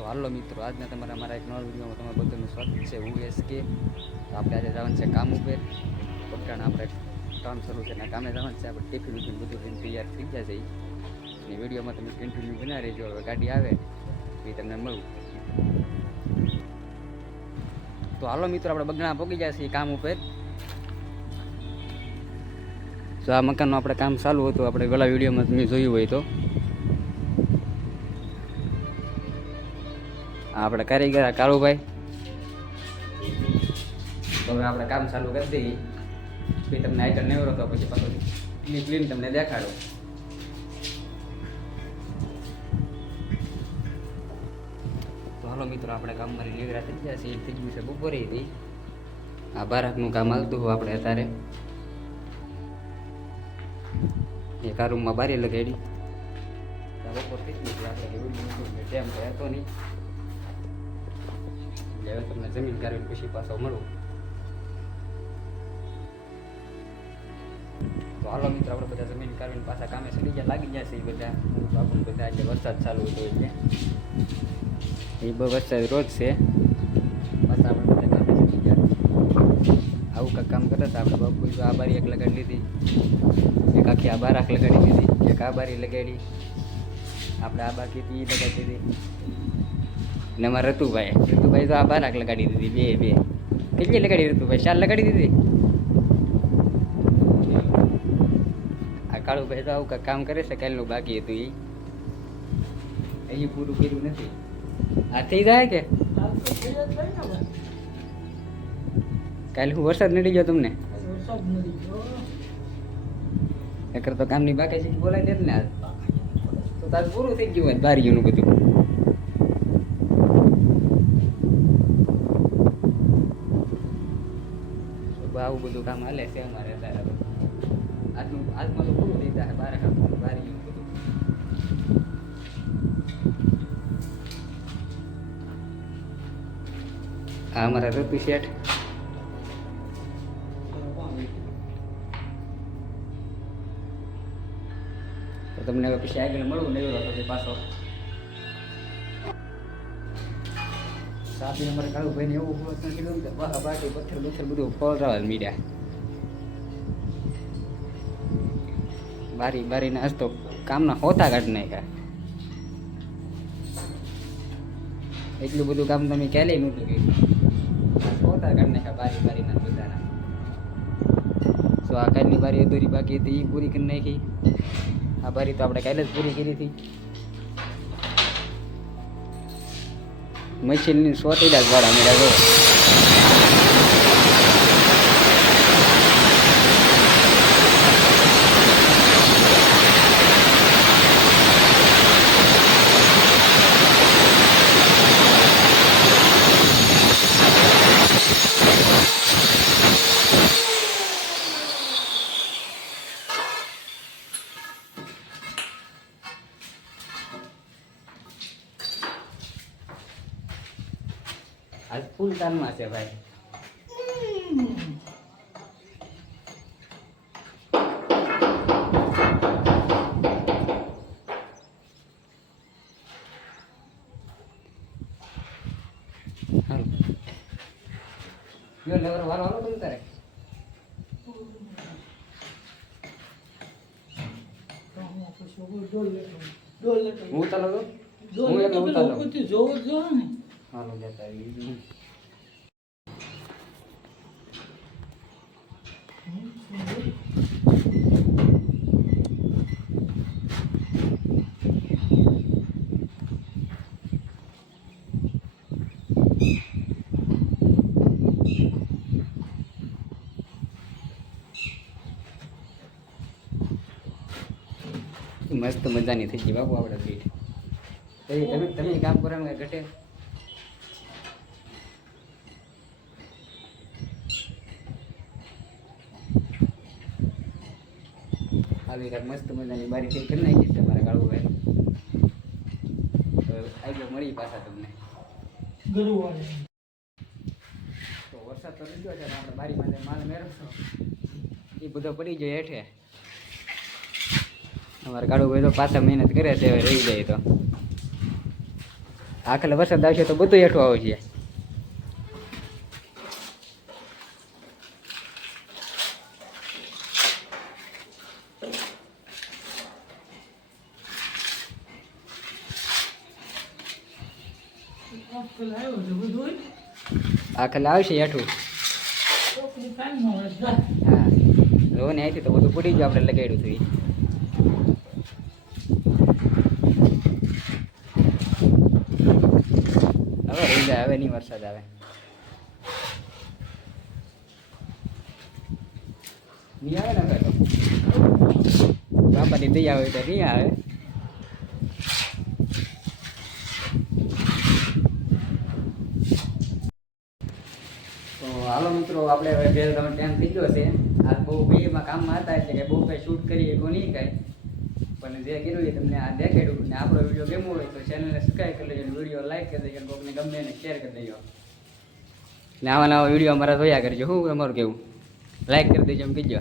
તો હાલો મિત્રો, આજના તમારા મારા એક નવા વિડીયોમાં તમારું બધાનું સ્વાગત છે. હું એસકે. તો આપણે આજે જવાનું છે કામ ઉપર. પટકાણ આપણે કામ શરૂ છે ને કામે જવાનું છે. આપણે ટિફિન વિફિન બધું લઈને તૈયાર થઈ ગયા છે. અને વિડીયોમાં તમે કન્ટિન્યુ બનાવી રહેજો. હવે ગાડી આવે એ તમને મળું. તો હાલો મિત્રો, આપણે બગણા પહોંચી ગયા છીએ કામ ઉપર. તો આ મકાનનું આપણે કામ ચાલુ હતું, આપણે પેલા વિડીયોમાં તમે જોયું હોય તો. આપણે કારીગર કાળુભાઈ. તો હવે આપણે કામ ચાલુ કરી દઈએ. પછી તમને આઈકન નેવરો તો પછી પાછો ક્લીન તમને દેખાડો. તો હાલો મિત્રો, આપણે કામ મારી લેવરા થઈ ગયા છે. થઈ ગયું છે બપોરે હતી. આ બારાકનું કામ હાલતું હોય આપણે અત્યારે. એક આ રૂમમાં બારી લગાડી. બપોર થઈ ગયું છે. આપણે ટેમ તો હતો નહીં. હવે તમને જમીન કાઢીને પછી પાછો મળું. તો હાલો મિત્રો, આપણે બધા જમીન કાઢીને પાછા કામે ચડી ગયા લાગી ગયા છે. એ બધા બાપુ બધા આજે વરસાદ ચાલુ હતો એટલે એ વરસાદ રોજ છે. પાછા આપણે બધા કામે ચડી ગયા. આવું કાંઈક કામ કરતા હતા આપણે. બાપુ તો આ બારી એક લગાડી લીધી, એક આખી આ બારાક લગાડી દીધી, એક આ બારી લગાડી, આપણે આ બાકી હતી એ લગાડી દીધી. ને અમારે ઋતુભાઈ તો આ બારાક લગાડી દીધી. બે કેટલી લગાડી ઋતુભાઈ? 4 લગાડી દીધી. આ કાળુભાઈ તો આવું કાંઈક કામ કરે છે. કાલનું બાકી હતું એ પૂરું કર્યું નથી. આ થઈ જાય કે કાલે હું વરસાદ નડી ગયો તમને? એકર તો કામની બાકી છે બોલાય દે ને. તો તારું પૂરું થઈ ગયું હોય બારીઓનું બધું. આવું બધું કામ હાલે છે અમારે અત્યારે. આજમાં તો પૂરું થઈ જાય. બારે કામ બારી બધું. આ અમારા ઋતુ શેઠ. તો તમને હવે પછી આગળ મળવું નહીં તો પાછો. સાપી અમારે કાળુભાઈને એવું કીધું કે બાકી પથ્થર બધું ફોલરાવા મીડ્યા. બારીને આજ તો કામના હોતા કાઢી નાખ્યા. એટલું બધું કામ તમે ક્યારે નહોતું કર્યું. હોતા કાઢી નાખ્યા બારીના બધાના. તો આ કાલની બારી અધૂરી બાકી હતી એ પૂરી કરી નાખી. આ બારી તો આપણે કાલે જ પૂરી કરી હતી. મશીનની સોટેલા જ વાળા મેળા જો. આજ ફૂલ કામમાં છે ભાઈ. યો લેવર વાળો હાલો તમે તારે. હું ચાલો તો હું એક ઉતારો જોવો જો ને. હાલો લેતા આવી. મસ્ત મજાની થઈ ગઈ બાપુ આપણે પીઠ. તમે કામ કરો એમ ઘટે. આવી કાંઈક મસ્ત મજાની બારી થઈ કરી નાખી છે મારા કાળુભાઈ. આગળ મળી પાછા તમને. તો વરસાદ તો લીધો છે. આપણે બારીમાં માલ મેળવશો એ બધો પડી જાય હેઠે. અમારે કાળુભાઈ તો પાછા મહેનત કરે છે. હવે રહી જાય તો આખલે વરસાદ આવશે તો બધું હેઠું આવશે. આખલે આવશે હેઠું. હા રોને અહીંથી તો બધું પડી ગયું આપણે લગાડ્યું હતું. હવે રહી જાય, હવે નહીં વરસાદ આવે. નહીં આવે ને તો બાપાની દયા હોય તો નહીં આવે. તો હાલો મિત્રો, આપણે હવે બે તમે ટાઈમ થઈ ગયો છે. આ બહુ બેમાં કામમાં હતા એટલે કે બહુ કંઈ શૂટ કરીએ તો નહીં કાંઈ, પણ જે કર્યું એ તમને આ દેખાડ્યું. ને આપણો વિડીયો ગમ્યો હોય તો ચેનલને સબસ્ક્રાઈબ કરી લેજો, વિડીયો લાઈક કરી દેજો, કોઈને ગમે એને શેર કરી દેજો. ને આવા નવા વિડીયો અમારા જોયા કરજો. શું તમારું કેવું? લાઈક કરી દેજો એમ કીજો.